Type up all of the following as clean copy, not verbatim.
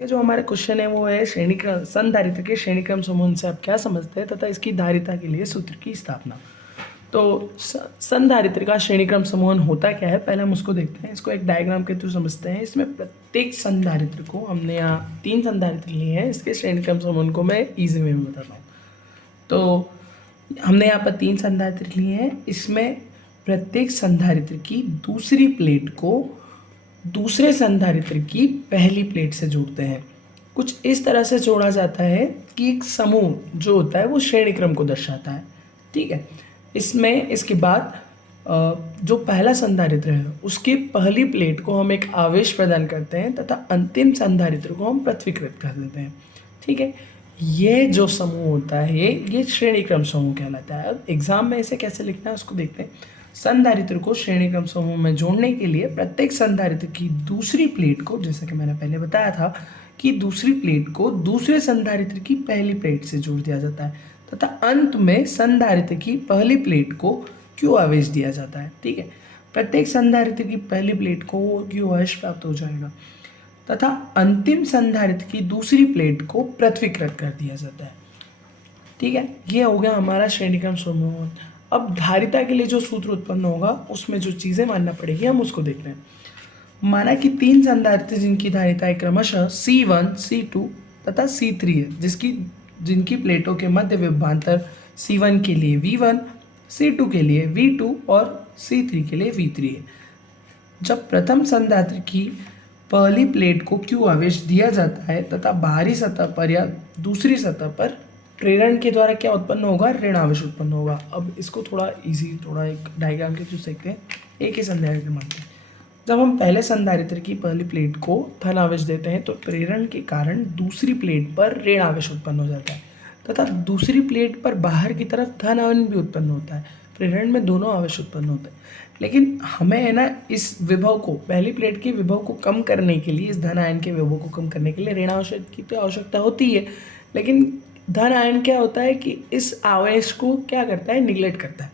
ये जो हमारे क्वेश्चन है वो है श्रेणी क्रम संधारित्र के श्रेणी क्रम समूह से आप क्या समझते हैं तथा इसकी धारिता के लिए सूत्र की स्थापना। तो संधारित्र का श्रेणी क्रम समूहन होता क्या है, पहले हम उसको देखते हैं। इसको एक डायग्राम के थ्रू समझते हैं। इसमें प्रत्येक संधारित्र को हमने यहाँ 3 संधारित्र लिए हैं। इसके श्रेणी क्रम समूहन को मैं ईजी वे में बताता हूँ। तो हमने यहाँ पर 3 संधारित्र लिए हैं। इसमें प्रत्येक संधारित्र की दूसरी प्लेट को दूसरे संधारित्र की पहली प्लेट से जोड़ते हैं। कुछ इस तरह से जोड़ा जाता है कि एक समूह जो होता है वो श्रेणी क्रम को दर्शाता है। ठीक है, इसमें इसके बाद जो पहला संधारित्र है उसकी पहली प्लेट को हम एक आवेश प्रदान करते हैं तथा अंतिम संधारित्र को हम पृथ्वीकृत कर देते हैं। ठीक है, ये जो समूह होता है ये श्रेणी क्रम समूह कहलाता है। अब एग्जाम में इसे कैसे लिखना है उसको देखते हैं। संधारित्र को श्रेणी क्रम समूह में जोड़ने के लिए प्रत्येक संधारित्र की दूसरी प्लेट को, जैसा कि मैंने पहले बताया था कि दूसरी प्लेट को दूसरे संधारित्र की पहली प्लेट से जोड़ दिया जाता है तथा अंत में संधारित्र की पहली प्लेट को क्यू आवेश दिया जाता है। ठीक है, प्रत्येक संधारित्र की पहली प्लेट को क्यू आवेश प्राप्त हो जाएगा तथा अंतिम संधारित्र की दूसरी प्लेट को पृथ्वीकृत कर दिया जाता है। ठीक है, ये हो गया हमारा श्रेणी क्रम समूह। अब धारिता के लिए जो सूत्र उत्पन्न होगा उसमें जो चीज़ें मानना पड़ेगी हम उसको देखते हैं। माना कि 3 संधारित्र जिनकी धारिताएं क्रमशः C1, C2 तथा C3 है, जिनकी प्लेटों के मध्य विभवांतर C1 के लिए V1, C2 के लिए V2 और C3 के लिए V3 है। जब प्रथम संधारित्र की पहली प्लेट को Q आवेश दिया जाता है तथा बाहरी सतह पर या दूसरी सतह पर प्रेरण के द्वारा क्या उत्पन्न होगा, ऋण आवेश उत्पन्न होगा। अब इसको थोड़ा एक डायग्राम के थ्रू देखते हैं। एक ही संधारित्र मानते हैं। जब हम पहले संधारित्र की पहली प्लेट को धन आवेश देते हैं तो प्रेरण के कारण दूसरी प्लेट पर ऋण आवेश उत्पन्न हो जाता है तथा दूसरी प्लेट पर बाहर की तरफ धन आवेश भी उत्पन्न होता है। प्रेरण में दोनों आवेश उत्पन्न होते हैं, लेकिन हमें है ना इस विभव को, पहली प्लेट के विभव को कम करने के लिए, इस धन आयन के विभव को कम करने के लिए ऋण आवेश की तो आवश्यकता होती है, लेकिन धन आयन क्या होता है कि इस आवेश को क्या करता है, निगलेक्ट करता है।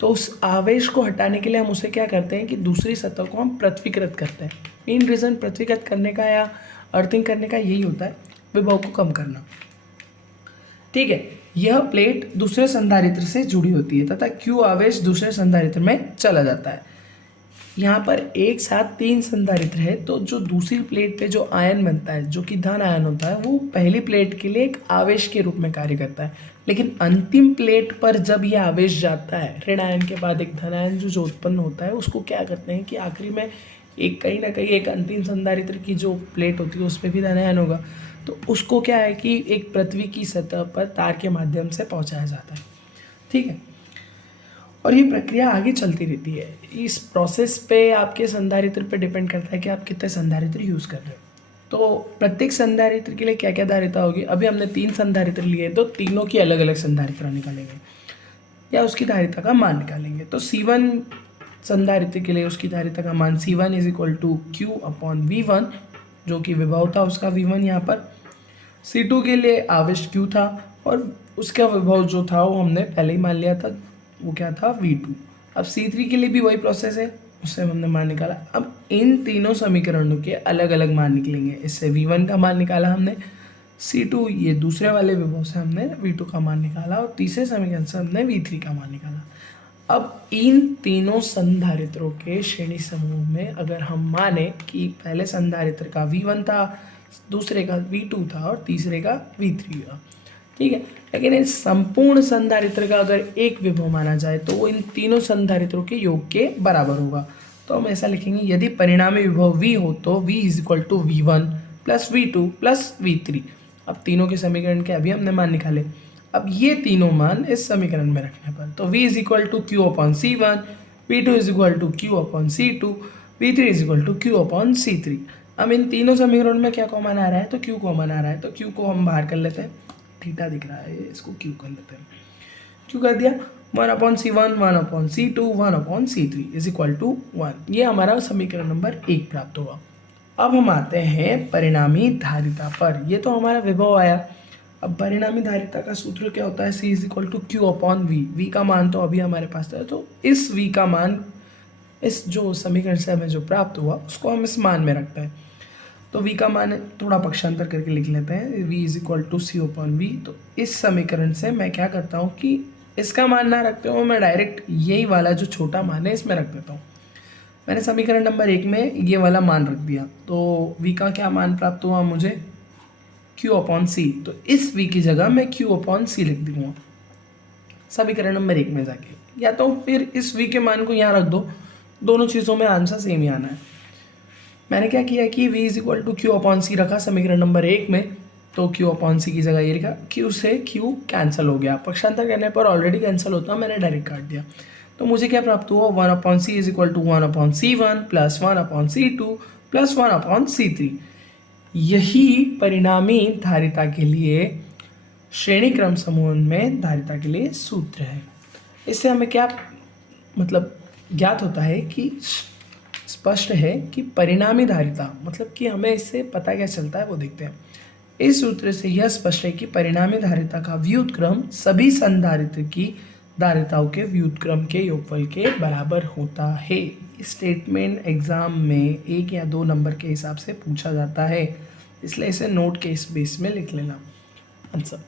तो उस आवेश को हटाने के लिए हम उसे क्या करते हैं कि दूसरी सतह को हम पृथ्वीकृत करते हैं। मेन रीज़न पृथ्वीकृत करने का या अर्थिंग करने का यही होता है, विभव को कम करना। ठीक है, यह प्लेट दूसरे संधारित्र से जुड़ी होती है तथा क्यू आवेश दूसरे संधारित्र में चला जाता है। यहाँ पर एक साथ 3 संधारित्र है, तो जो दूसरी प्लेट पे जो आयन बनता है, जो कि धन आयन होता है, वो पहली प्लेट के लिए एक आवेश के रूप में कार्य करता है। लेकिन अंतिम प्लेट पर जब ये आवेश जाता है, ऋण आयन के बाद एक धन आयन जो उत्पन्न होता है, उसको क्या करते हैं कि आखिरी में एक कहीं ना कहीं एक अंतिम संधारित्र की जो प्लेट होती है उस पर भी धन आयन होगा, तो उसको क्या है कि एक पृथ्वी की सतह पर तार के माध्यम से पहुँचाया जाता है। ठीक है, और ये प्रक्रिया आगे चलती रहती है। इस प्रोसेस पे आपके संधारित्र पे डिपेंड करता है कि आप कितने संधारित्र यूज़ कर रहे हो। तो प्रत्येक संधारित्र के लिए क्या क्या धारिता होगी। अभी हमने 3 संधारित्र लिए, तो तीनों की अलग अलग संधारित्र निकालेंगे या उसकी धारिता का मान निकालेंगे। तो C1 संधारित्र के लिए उसकी धारिता का मान C1 is equal to Q/V1, जो कि विभव था उसका V1 यहाँ पर। C2 के लिए आवेश Q था और उसका विभव जो था वो हमने पहले ही मान लिया था, वो क्या था, V2। अब C3 के लिए भी वही प्रोसेस है, उससे हमने मान निकाला। अब इन तीनों समीकरणों के अलग अलग मान निकलेंगे। इससे V1 का मान निकाला हमने, C2 ये दूसरे वाले विभव से हमने V2 का मान निकाला और तीसरे समीकरण से हमने V3 का मान निकाला। अब इन तीनों संधारित्रों के श्रेणी समूह में अगर हम माने कि पहले संधारित्र का V1 था, दूसरे का V2 था और तीसरे का V3 था। ठीक है, लेकिन इस संपूर्ण संधारित्र का अगर एक विभव माना जाए तो वो इन तीनों संधारित्रों के योग के बराबर होगा। तो हम ऐसा लिखेंगे, यदि परिणामी विभव V हो तो V is equal to V1 plus V2 plus V3। अब तीनों के समीकरण के अभी हमने मान निकाले। अब ये तीनों मान इस समीकरण में रखने पर तो V is equal to Q/C1, V2 is equal to Q/C2, V3 is equal to Q/C3। अब इन तीनों समीकरण में क्या कॉमन आ रहा है, तो Q कॉमन आ रहा है, तो Q को हम बाहर कर लेते हैं। थीटा दिख रहा है, इसको Q कर लेते हैं। Q कर दिया, 1/C1, 1/C2, 1/C3 is equal to 1। ये हमारा समीकरण नंबर 1 प्राप्त हुआ। अब हम आते हैं परिणामी धारिता पर। ये तो हमारा विभव आया। अब परिणामी धारिता का सूत्र क्या होता है, C is equal to Q/V। V का मान तो अभी हमारे पास था, तो इस V का मान, इस जो समीकरण से हमें जो प्राप्त हुआ उसको हम इस मान में रखते हैं। तो v का मान थोड़ा पक्षांतर करके लिख लेते हैं, v is equal to c upon v. तो इस समीकरण से मैं क्या करता हूँ कि इसका मान ना रखते हुए मैं डायरेक्ट यही वाला जो छोटा मान है इसमें रख देता हूँ। मैंने समीकरण नंबर 1 में ये वाला मान रख दिया, तो v का क्या मान प्राप्त हुआ मुझे, q अपॉन सी। तो इस v की जगह मैं q अपॉन सी लिख दूंगा समीकरण नंबर 1 में जाके, या तो फिर इस v के मान को यहाँ रख दो, दोनों चीज़ों में आंसर सेम ही आना है। मैंने क्या किया कि v is equal to q upon c रखा समीकरण नंबर 1 में, तो q अपॉन सी की जगह ये लिखा, q से q कैंसिल हो गया, पक्षांतर करने पर ऑलरेडी कैंसिल होता, मैंने डायरेक्ट काट दिया। तो मुझे क्या प्राप्त हुआ, 1 upon c is equal to 1 upon c one plus 1 upon c two plus 1 upon c three. यही परिणामी धारिता के लिए श्रेणी क्रम समूह में धारिता के लिए सूत्र है। इससे हमें क्या मतलब ज्ञात होता है कि स्पष्ट है कि परिणामी धारिता मतलब कि हमें इससे पता क्या चलता है वो देखते हैं। इस सूत्र से यह स्पष्ट है कि परिणामी धारिता का व्युत्क्रम सभी संधारित्र की धारिताओं के व्युत्क्रम के योगफल के बराबर होता है। स्टेटमेंट एग्जाम में 1 या 2 नंबर के हिसाब से पूछा जाता है, इसलिए इसे नोट के इस बेस में लिख लेना आंसर।